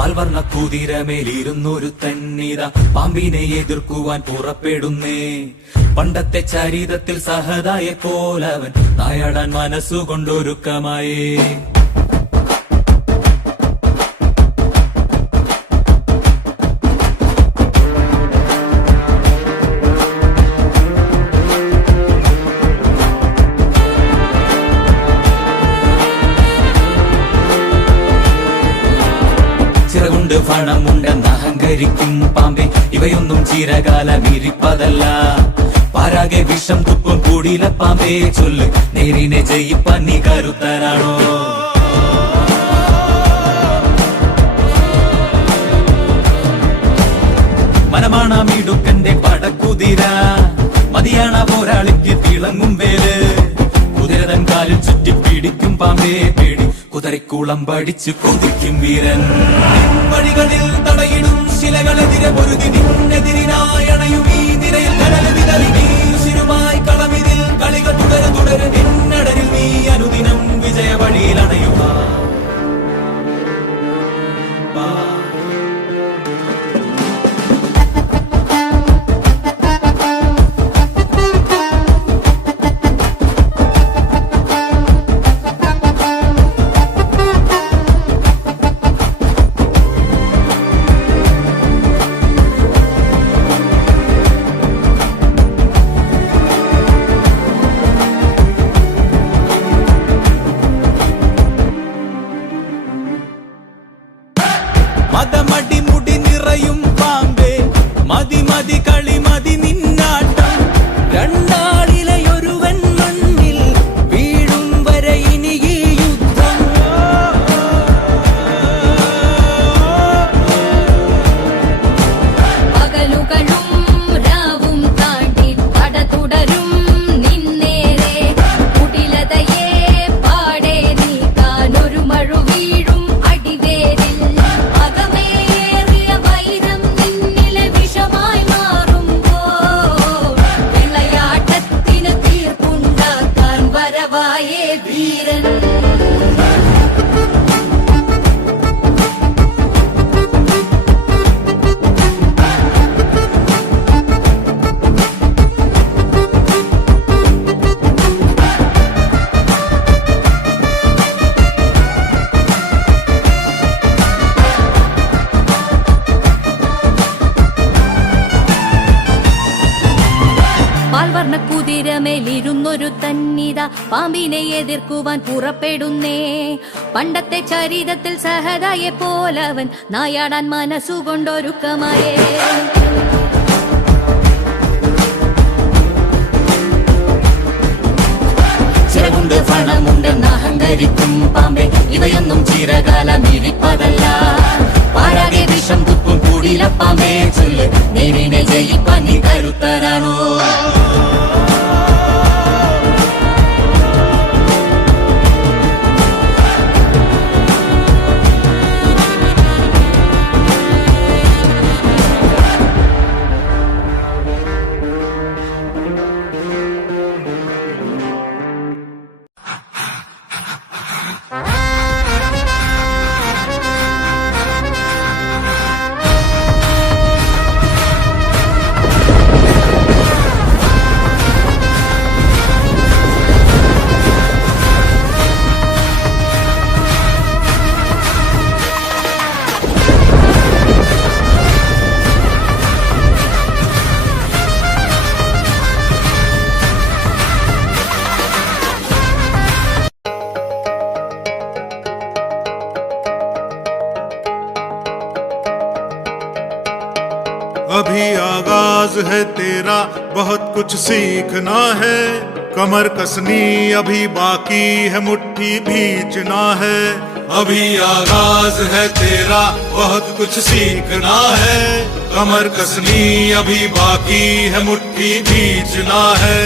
പാൽവർണ്ണ കുതിരമേലിരുന്നൊരു തന്നിത പാമ്പിനെ എതിർക്കുവാൻ പുറപ്പെടുന്നേ. പണ്ടത്തെ ചരിതത്തിൽ സഹതായെ പോലവൻ നായാടാൻ മനസ്സുകൊണ്ടൊരുക്കമായേ. ചിറകുണ്ട് പണമുണ്ടെന്ന് അഹങ്കരിക്കും പാമ്പേ, ഇവയൊന്നും ചിരകാലം ഇരിപ്പതല്ല. പാരാകെ വിഷം തുപ്പും കൂടിയില പാമ്പേ, ചൊല്ല് നേരിനെ ജയിപ്പാൻ നീ കരുത്തരാണോ? മനമാണ മിടുക്കന്റെ പടക്കുതിര, മതിയാണ പോരാളിക്ക് തിളങ്ങും വേല്. കുതിരതൻ കാലിൽ ചുറ്റി പിടിക്കും പാമ്പേ പേടി, കുതിരക്കുളം പഠിച്ചു കൊതിക്കും വീരൻ. വഴികളിൽ തടയിടും ശിലകളെതിരെ പൊരുതി നിന്നെതിരിനായണയും ഈ നിരയിൽ കടല് വിതറി. നീ ഉശിരുമായി കളമിതിൽ കളികൾ തുടരെ നിന്നടരിൽ നീ അനുദിനം വിജയ വഴിയിൽ അണയുക. മതമടിമുടി നിറയും പാമ്പേ, മതി മതി കളി മതി നിന്നാട്ടം. രണ്ടാളിലെയൊരുവൻ മണ്ണിൽ വീഴും വരെ ഇനി ഈ യുദ്ധം. പകലുകളും രാവും താണ്ടി പട തുടരും നിന്നേരെ. കുടിലതയെ പാടെ നീക്കാൻ ഒരു മഴ വീഴും അടിവേരിൽ. വീരൻ പാൽവർണ്ണ കുതിരമേലിരുന്നൊരു തന്നിത പാമ്പിനെ എതിർക്കുവാൻ പുറപ്പെടുന്നേ. പണ്ടത്തെ ചരിതത്തിൽ സഹതായെ പോലവൻ നായാടാൻ മനസ്സുകൊണ്ടൊരുക്കമായേ. ചിറകുണ്ട് പണമുണ്ടെന്ന് അഹങ്കരിക്കും പാമ്പേ, ഇവയൊന്നും ചിരകാലം ഇരിപ്പതല്ല. പാരാകെ വിഷം തുപ്പും കൂടിയില പാമ്പേ, ചൊല്ല് നേരിനെ ജയിപ്പാൻ നീ കരുത്തരാണോ? अभी आगाज है तेरा, बहुत कुछ सीखना है. कमर कसनी अभी बाकी है, मुट्ठी भींचना है. अभी आगाज है तेरा, बहुत कुछ सीखना है. कमर कसनी अभी बाकी है, मुट्ठी भींचना है.